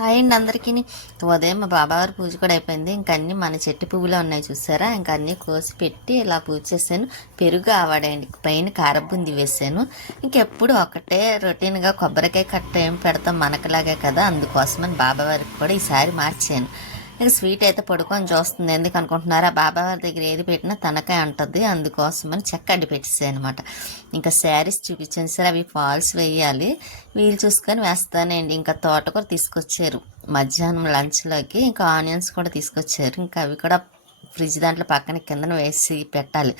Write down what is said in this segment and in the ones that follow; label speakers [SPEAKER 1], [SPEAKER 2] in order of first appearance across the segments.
[SPEAKER 1] Hi అండి అందరికీ ఉదయం మా బాబావారి పూజ కూడా అయిపోయింది. ఇంకా అన్ని మన చెట్టు పువ్వులు ఉన్నాయి చూసారా? ఇంకా అన్ని కోసి పెట్టి ఇలా పూజ చేశాను. పెరుగు ఆవాడండి పైన కారబుంది వేసాను ఇంకెప్పుడు ఒకటే రొటీన్గా కొబ్బరికాయ కట్ట ఏం పెడతాం మనకలాగే కదా. అందుకోసమని బాబావారికి కూడా ఈసారి మార్చాను. ఇక స్వీట్ అయితే పడుకొని చూస్తుంది. ఎందుకు అనుకుంటున్నారా? బాబావారి దగ్గర ఏది పెట్టినా తనకే అంటుంది అందుకోసమని చెక్క అడ్డు పెట్టేసాయి అనమాట ఇంకా శారీస్ చూపించాను సరే. అవి ఫాల్స్ వేయాలి. వీలు చూసుకొని వేస్తానండి. ఇంకా తోటకూర తీసుకొచ్చారు. మధ్యాహ్నం లంచ్లోకి ఇంకా ఆనియన్స్ కూడా తీసుకొచ్చారు. ఇంకా అవి కూడా ఫ్రిడ్జ్ దాంట్లో పక్కన కిందన వేసి పెట్టాలి.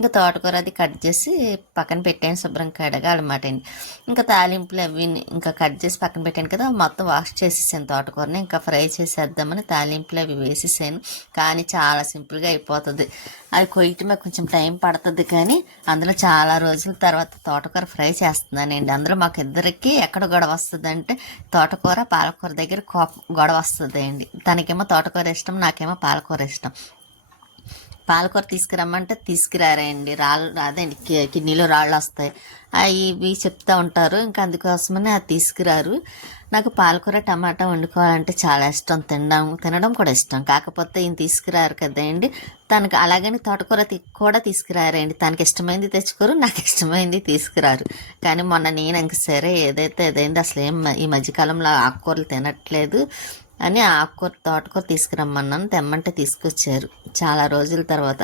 [SPEAKER 1] ఇంకా తోటకూర అది కట్ చేసి పక్కన పెట్టాను శుభ్రం కడగాలన్నమాట అండి ఇంకా తాలింపులు అవి ఇంకా కట్ చేసి పక్కన పెట్టాను కదా మొత్తం వాష్ చేసేసాను తోటకూరని. ఇంకా ఫ్రై చేసేద్దామని తాలింపులు అవి వేసేసాను. కానీ చాలా సింపుల్గా అయిపోతుంది. అది కొయ్యటమే కొంచెం టైం పడుతుంది కానీ అందులో చాలా రోజుల తర్వాత తోటకూర ఫ్రై చేస్తున్నానండి. అందులో మాకు ఇద్దరికి ఎక్కడ గొడవ వస్తుందంటే తోటకూర పాలకూర దగ్గర కోప గొడవ వస్తుంది అండి తనకేమో తోటకూర ఇష్టం నాకేమో పాలకూర ఇష్టం. పాలకూర తీసుకురమ్మంటే తీసుకురారండి రాళ్ళు రాదండి కిడ్నీలో రాళ్ళు వస్తాయి. అవి ఇవి చెప్తా ఉంటారు. ఇంకా అందుకోసమని అది తీసుకురారు. నాకు పాలకూర టమాటా వండుకోవాలంటే చాలా ఇష్టం. తినడం తినడం కూడా ఇష్టం. కాకపోతే ఈయన తీసుకురారు కదండి. తనకు అలాగని తోటకూర తీ- కూడా తీసుకురారండి తనకి ఇష్టమైంది తెచ్చుకోరు నాకు ఇష్టమైంది తీసుకురారు. కానీ మొన్న నేను ఇంక సరే ఏదైతే ఏదైంది అసలు ఏం ఈ మధ్యకాలంలో ఆకుకూరలు తినట్లేదు. అని ఆకుకూర తోటకూర తీసుకురమ్మన్నాను. తెమ్మంటే తీసుకొచ్చారు. చాలా రోజుల తర్వాత.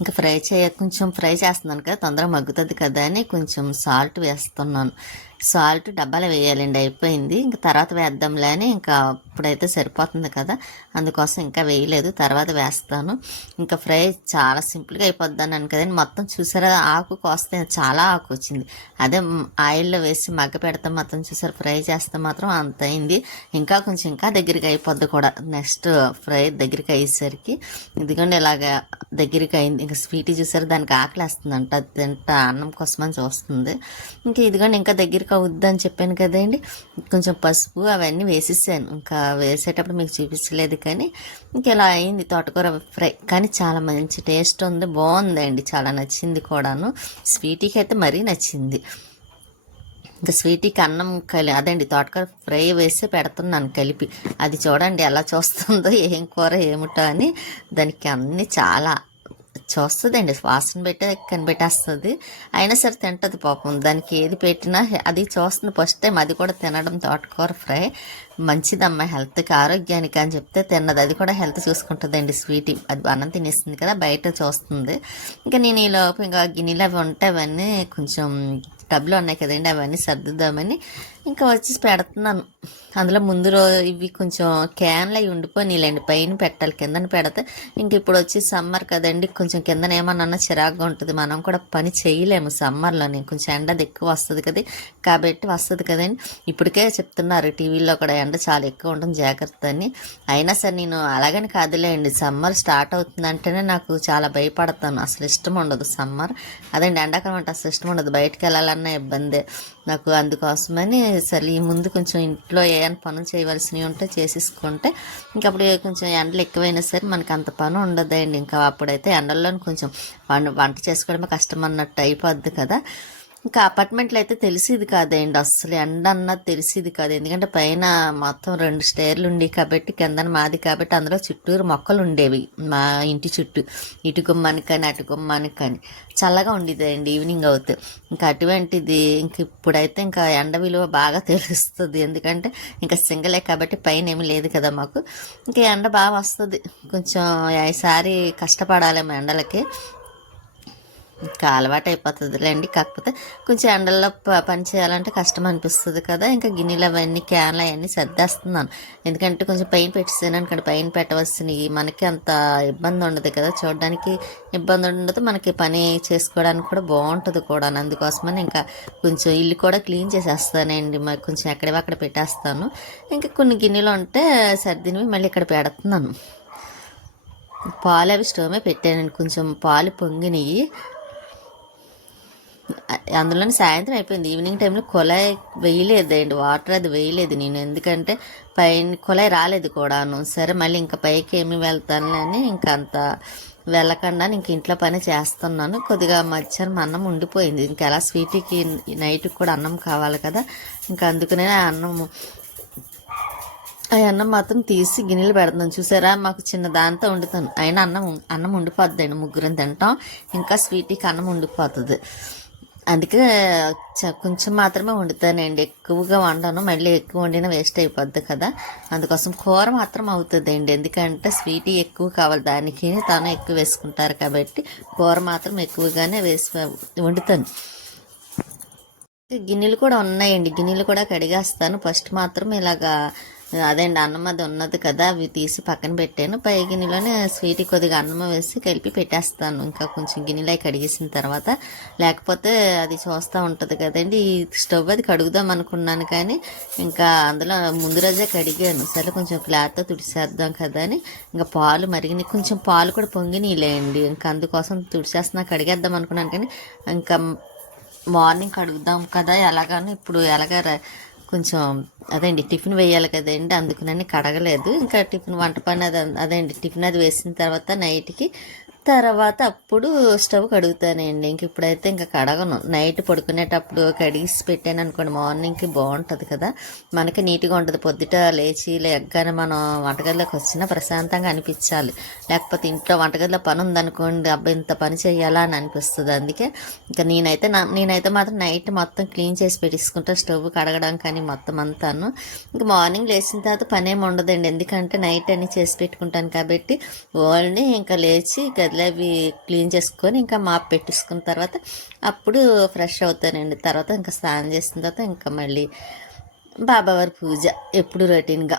[SPEAKER 1] ఇంకా ఫ్రై చేయ కొంచెం ఫ్రై చేస్తున్నాను కదా తొందరగా మగ్గుతుంది కదా అని కొంచెం సాల్ట్ వేస్తున్నాను. సాల్ట్ డబ్బాలు వేయాలండి అయిపోయింది. ఇంకా తర్వాత వేద్దాంలే అని ఇంకా ఇప్పుడైతే సరిపోతుంది కదా. అందుకోసం ఇంకా వేయలేదు తర్వాత వేస్తాను. ఇంకా ఫ్రై చాలా సింపుల్గా అయిపోద్ది అన్నాను కదండి. మొత్తం చూసారా ఆకు కోస్తే చాలా ఆకు వచ్చింది. అదే ఆయిల్లో వేసి మగ్గ పెడతాం మొత్తం చూసారు ఫ్రై చేస్తే మాత్రం అంత అయింది. ఇంకా కొంచెం ఇంకా దగ్గరికి అయిపోద్ది కూడా. నెక్స్ట్ ఫ్రై దగ్గరికి అయ్యేసరికి ఇదిగోండి ఇలాగ దగ్గరికి అయింది. ఇంకా స్వీట్ చూసారు దానికి ఆకలి వేస్తుందంట అది తింటా అన్నం కోసమని చూస్తుంది. ఇంకా ఇదిగోండి ఇంకా దగ్గరికి వద్దని చెప్పాను కదండి. కొంచెం పసుపు అవన్నీ వేసేసాను. ఇంకా వేసేటప్పుడు మీకు చూపించలేదు కానీ ఇంకా ఇలా అయింది తోటకూర ఫ్రై. కానీ చాలా మంచి టేస్ట్ ఉంది. బాగుందండి. చాలా నచ్చింది కూడాను. స్వీటీకి అయితే మరీ నచ్చింది. ఇంకా స్వీటీకి అన్నం కలి అదండి తోటకూర ఫ్రై వేసి పెడుతున్నాను కలిపి. అది చూడండి ఎలా చూస్తుందో ఏం కూర ఏమిటో అని దానికి అన్ని చాలా చూస్తుందండి. వాసన పెట్టి కనిపెట్టేస్తుంది. అయినా సరే తింటుంది పాపం. దానికి ఏది పెట్టినా అది చూస్తుంది ఫస్ట్ టైం. అది కూడా తినడం తోటకూర ఫ్రై. మంచిదమ్మా. హెల్త్కి ఆరోగ్యానికి అని చెప్తే తిన్నది. అది కూడా హెల్త్ చూసుకుంటుందండి. స్వీట్ అది అన్నం తినేస్తుంది కదా బయట చూస్తుంది. ఇంకా నేను ఈ లోపు ఇంకా గిన్నెలు అవి ఉంటే అవన్నీ కొంచెం టబ్లో ఉన్నాయి కదండి అవన్నీ సర్దుదామని ఇంకా వచ్చి పెడుతున్నాను. అందులో ముందు రోజు ఇవి కొంచెం క్యాన్లు అవి ఉండిపోయినాయిలేండి పైన పెట్టాలి కిందన పెడితే ఇంక ఇప్పుడు వచ్చి సమ్మర్ కదండి కొంచెం కిందన ఏమన్నా చిరాకుగా ఉంటుంది మనం కూడా పని చేయలేము సమ్మర్లోనే కొంచెం ఎండ అది ఎక్కువ వస్తుంది కదా కాబట్టి వస్తుంది కదండి. ఇప్పటికే చెప్తున్నారు టీవీలో కూడా ఎండ చాలా ఎక్కువ ఉంటుంది జాగ్రత్త అని. అయినా సరే నేను అలాగని కాదులేండి సమ్మర్ స్టార్ట్ అవుతుందంటేనే నాకు చాలా భయపడతాను అసలు ఇష్టం ఉండదు సమ్మర్. అదండి ఎండాకాలం అంటే అసలు ఇష్టం ఉండదు బయటకు వెళ్ళాలన్నా ఇబ్బందే. నాకు అందుకోసమని సరే ఈ ముందు కొంచెం ఇంట్లో ఏమైనా పనులు చేయవలసినవి ఉంటే చేసేసుకుంటే ఇంకా అప్పుడు కొంచెం ఎండలు ఎక్కువైనా సరే మనకు అంత పని ఉండదండి. ఇంకా అప్పుడైతే ఎండల్లోనే కొంచెం వంట వంట చేసుకోవడమే కష్టం అన్నట్టు అయిపోద్ది కదా. ఇంకా అపార్ట్మెంట్లో అయితే తెలిసేది కాదండి. అస్సలు ఎండ అన్నది తెలిసేది కాదు. ఎందుకంటే పైన మొత్తం రెండు స్టేర్లు ఉండేవి కాబట్టి కిందన మాది కాబట్టి అందులో చుట్టూరు మొక్కలు ఉండేవి. మా ఇంటి చుట్టూ. ఇటు గుమ్మానికి కానీ అటు గుమ్మానికి కానీ. చల్లగా ఉండేదండి ఈవినింగ్ అవుతే. ఇంకా అటువంటిది ఇంక ఇప్పుడైతే ఇంకా ఎండ విలువ బాగా తెలుస్తుంది. ఎందుకంటే ఇంకా సింగలే కాబట్టి పైన ఏమీ లేదు కదా మాకు. ఇంకా ఎండ బాగా వస్తుంది. కొంచెం ఈసారి కష్టపడాలేమో ఎండలకి. ఇంకా అలవాటు అయిపోతుందిలేండి కాకపోతే కొంచెం ఎండల్లో ప- పని చేయాలంటే కష్టం అనిపిస్తుంది కదా. ఇంకా గిన్నెలు అవన్నీ క్యాన్లు అవన్నీ సర్దేస్తున్నాను. ఎందుకంటే కొంచెం పైన పెట్టేసాను అనుకోండి. పైన పెట్టవలసినవి మనకి అంత ఇబ్బంది ఉండదు కదా. చూడడానికి ఇబ్బంది ఉండదు. మనకి పని చేసుకోవడానికి కూడా బాగుంటుంది కూడా అందుకోసమని ఇంకా కొంచెం ఇల్లు కూడా క్లీన్ చేసేస్తానండి. మరి కొంచెం ఎక్కడవి అక్కడ పెట్టేస్తాను. ఇంకా కొన్ని గిన్నెలు ఉంటే సర్దినవి మళ్ళీ ఇక్కడ పెడుతున్నాను. పాలు అవి స్టవ్ మీద పెట్టానండి. కొంచెం పాలు పొంగినవి అందులోని సాయంత్రం అయిపోయింది. ఈవినింగ్ టైంలో కుళాయి వేయలేదండి. వాటర్ అది వేయలేదు నేను. ఎందుకంటే పైన కుళాయి రాలేదు కూడాను. సరే మళ్ళీ ఇంకా పైకి ఏమి వెళ్తానులే అని ఇంకా అంత వెళ్ళకుండా ఇంక ఇంట్లో పని చేస్తున్నాను. కొద్దిగా మధ్యాహ్నం అన్నం ఉండిపోయింది. ఇంకా ఎలా స్వీట్కి నైట్కి కూడా అన్నం కావాలి కదా. ఇంకా అందుకనే ఆ అన్నం ఆ అన్నం మాత్రం తీసి గిన్నెలు పెడతాను చూసారా? మాకు చిన్న దాంతో వండుతాను. అయినా అన్నం అన్నం ఉండిపోద్దండి. ముగ్గురం తింటాం. ఇంకా స్వీట్కి అన్నం ఉండిపోతుంది. అందుకే చ- కొంచెం మాత్రమే వండుతానండి. ఎక్కువగా వండను. మళ్ళీ ఎక్కువ వండినా వేస్ట్ అయిపోద్ది కదా. అందుకోసం కూర మాత్రం అవుతుందండి. ఎందుకంటే స్వీట్ ఎక్కువ కావాలి. దానికి తను ఎక్కువ వేసుకుంటారు కాబట్టి కూర మాత్రం ఎక్కువగానే వేసి వండుతాను. గిన్నెలు కూడా ఉన్నాయండి. గిన్నెలు కూడా కడిగేస్తాను. ఫస్ట్ మాత్రం ఇలాగా అదేండి అన్నం అది ఉన్నది కదా అవి తీసి పక్కన పెట్టాను. పై గిన్నెలోనే స్వీట్ కొద్దిగా అన్నం వేసి కలిపి పెట్టేస్తాను. ఇంకా కొంచెం గిన్నెలో కడిగేసిన తర్వాత లేకపోతే అది చూస్తూ ఉంటుంది కదండి. ఈ స్టవ్ అది కడుగుదాం అనుకున్నాను కానీ ఇంకా అందులో ముందు రోజే కడిగాను. సరే కొంచెం క్లాత్తో తుడిసేద్దాం కదా అని. ఇంకా పాలు మరిగిన కొంచెం పాలు కూడా పొంగినీలేండి. ఇంకా అందుకోసం తుడిచేస్తున్నా కడిగేద్దాం అనుకున్నాను కానీ ఇంకా మార్నింగ్ కడుగుదాం కదా ఎలాగానో ఇప్పుడు ఎలాగ కొంచెం అదేండి టిఫిన్ వేయాలి కదండి అందుకునని కడగలేదు. ఇంకా టిఫిన్ వంట పని అది అదేండి టిఫిన్ అది వేసిన తర్వాత నైట్కి తర్వాత అప్పుడు స్టవ్ కడుగుతానండి. ఇంక ఇప్పుడైతే ఇంకా కడగను. నైట్ పడుకునేటప్పుడు కడిగిసి పెట్టాను అనుకోండి మార్నింగ్కి బాగుంటుంది కదా. మనకి నీట్గా ఉంటుంది. పొద్దుట లేచి లేకగానే మనం వంటగదిలోకి వచ్చినా ప్రశాంతంగా అనిపించాలి. లేకపోతే ఇంట్లో వంటగదిలో పని ఉందనుకోండి అబ్బాయి ఇంత పని చేయాలా అని అనిపిస్తుంది. అందుకే ఇంకా నేనైతే నా నేనైతే మాత్రం నైట్ మొత్తం క్లీన్ చేసి పెట్టేసుకుంటా స్టవ్ కడగడం కానీ మొత్తం అంతాను. ఇంకా మార్నింగ్ లేచిన తర్వాత పని ఉండదండి. ఎందుకంటే నైట్ అన్ని చేసి పెట్టుకుంటాను కాబట్టి ఓన్లీ ఇంకా లేచి అవి క్లీన్ చేసుకొని ఇంకా మాప్ పెట్టేసుకున్న తర్వాత అప్పుడు ఫ్రెష్ అవుతానండి. తర్వాత ఇంకా స్నానం చేసిన తర్వాత ఇంకా మళ్ళీ బాబావారి పూజ ఎప్పుడు రొటీన్గా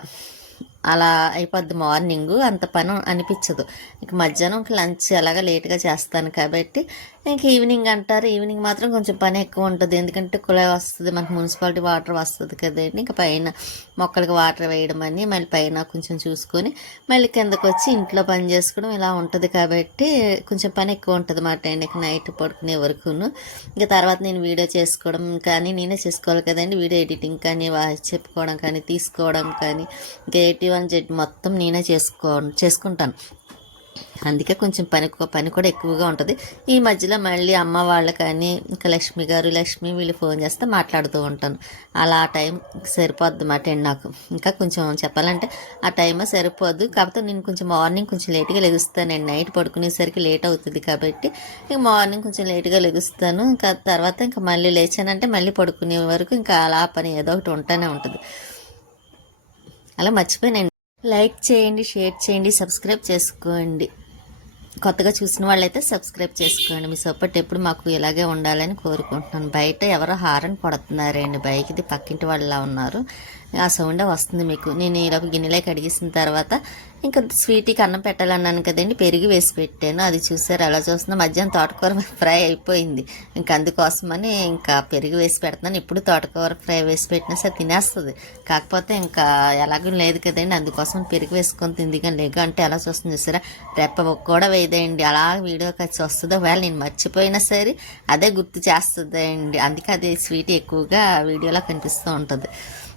[SPEAKER 1] అలా అయిపోద్ది మార్నింగ్ అంత పని అనిపించదు. ఇంక మధ్యాహ్నం లంచ్ అలాగా లేట్గా చేస్తాను కాబట్టి ఇంక ఈవినింగ్ అంటారు. ఈవినింగ్ మాత్రం కొంచెం పని ఎక్కువ ఉంటుంది. ఎందుకంటే కుళాయి వస్తుంది మనకు మున్సిపాలిటీ వాటర్ వస్తుంది కదండి. ఇంకా పైన మొక్కలకి వాటర్ వేయడం అని మళ్ళీ పైన కొంచెం చూసుకొని మళ్ళీ కిందకు వచ్చి ఇంట్లో పని చేసుకోవడం ఇలా ఉంటుంది కాబట్టి కొంచెం పని ఎక్కువ ఉంటుంది మాట అండి. ఇక నైట్ పడుకునే వరకును. ఇంకా తర్వాత నేను వీడియో చేసుకోవడం కానీ నేనే చేసుకోవాలి కదండి. వీడియో ఎడిటింగ్ కానీ వాయిస్ చెప్పుకోవడం కానీ తీసుకోవడం కానీ ఇంకా ఎయిటీ వన్ జెడ్ మొత్తం నేనే చేసుకో చేసుకుంటాను. అందుకే కొంచెం పని పని కూడా ఎక్కువగా ఉంటుంది. ఈ మధ్యలో మళ్ళీ అమ్మ వాళ్ళు కానీ ఇంకా లక్ష్మి గారు లక్ష్మి వీళ్ళు ఫోన్ చేస్తే మాట్లాడుతూ ఉంటాను. అలా ఆ టైం సరిపోద్ది మాట అండి నాకు. ఇంకా కొంచెం చెప్పాలంటే ఆ టైం సరిపోద్దు. కాకపోతే నేను కొంచెం మార్నింగ్ కొంచెం లేట్గా లెగుస్తానండి నైట్ పడుకునేసరికి లేట్ అవుతుంది కాబట్టి ఇంక మార్నింగ్ కొంచెం లేట్గా లెగుస్తాను. ఇంకా తర్వాత ఇంకా మళ్ళీ లేచానంటే మళ్ళీ పడుకునే వరకు ఇంకా అలా పని ఏదో ఒకటి ఉంటూనే ఉంటుంది. అలా మర్చిపోయానండి. లైక్ చేయండి షేర్ చేయండి సబ్స్క్రైబ్ చేసుకోండి. కొత్తగా చూసిన వాళ్ళైతే సబ్స్క్రైబ్ చేసుకోండి. మీ సపోర్ట్ ఎప్పుడు మాకు ఇలాగే ఉండాలని కోరుకుంటున్నాను. బయట ఎవరో హారన్ కొడుతున్నారండి బైక్ది పక్కింటి వాళ్ళలా ఉన్నారు. ఆ సౌండే వస్తుంది మీకు. నేను ఈలోపు గిన్నెలో కడిగేసిన తర్వాత ఇంకా స్వీట్కి అన్నం పెట్టాలన్నాను కదండి పెరిగి వేసి పెట్టాను. అది చూసారు అలా చూస్తున్నా మధ్యాహ్నం తోటకూర ఫ్రై అయిపోయింది. ఇంకా అందుకోసమని ఇంకా పెరిగి వేసి పెడుతున్నాను. ఇప్పుడు తోటకూర ఫ్రై వేసి పెట్టినా సరే తినేస్తుంది. కాకపోతే ఇంకా ఎలాగో లేదు కదండి. అందుకోసం పెరిగి వేసుకొని తింది. కానీ లేక అంటే ఎలా చూస్తుంది చూసారా? రెప్ప కూడా వేయదండి. అలా వీడియో వచ్చి వస్తుందో ఒకవేళ నేను మర్చిపోయినా సరే అదే గుర్తు చేస్తుందండి. అందుకే అది స్వీట్ ఎక్కువగా వీడియోలో కనిపిస్తూ ఉంటుంది.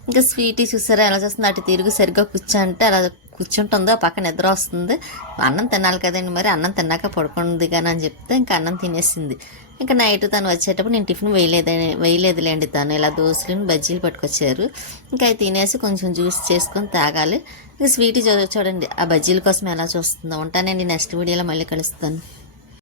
[SPEAKER 1] ఇంకా స్వీట్ చూసారా? ఎలా చేస్తుంది? అటు తిరిగి సరిగ్గా కూర్చోంటే అలా కూర్చుంటుందో. పక్కన నిద్ర వస్తుంది. అన్నం తినాలి కదండి మరి. అన్నం తిన్నాక పడుకుంది కానీ అని చెప్తే ఇంకా అన్నం తినేసింది. ఇంకా నైట్ తను వచ్చేటప్పుడు నేను టిఫిన్ వేయలేదని వేయలేదులేండి తను. ఇలా దోశలను బజ్జీలు పట్టుకొచ్చారు. ఇంకా అవి తినేసి కొంచెం జ్యూస్ చేసుకొని తాగాలి. ఇంకా స్వీట్ చూడండి. ఆ బజ్జీల కోసం ఎలా చూస్తుందో. ఉంటానండి. నెక్స్ట్ వీడియోలో మళ్ళీ కలుస్తాను.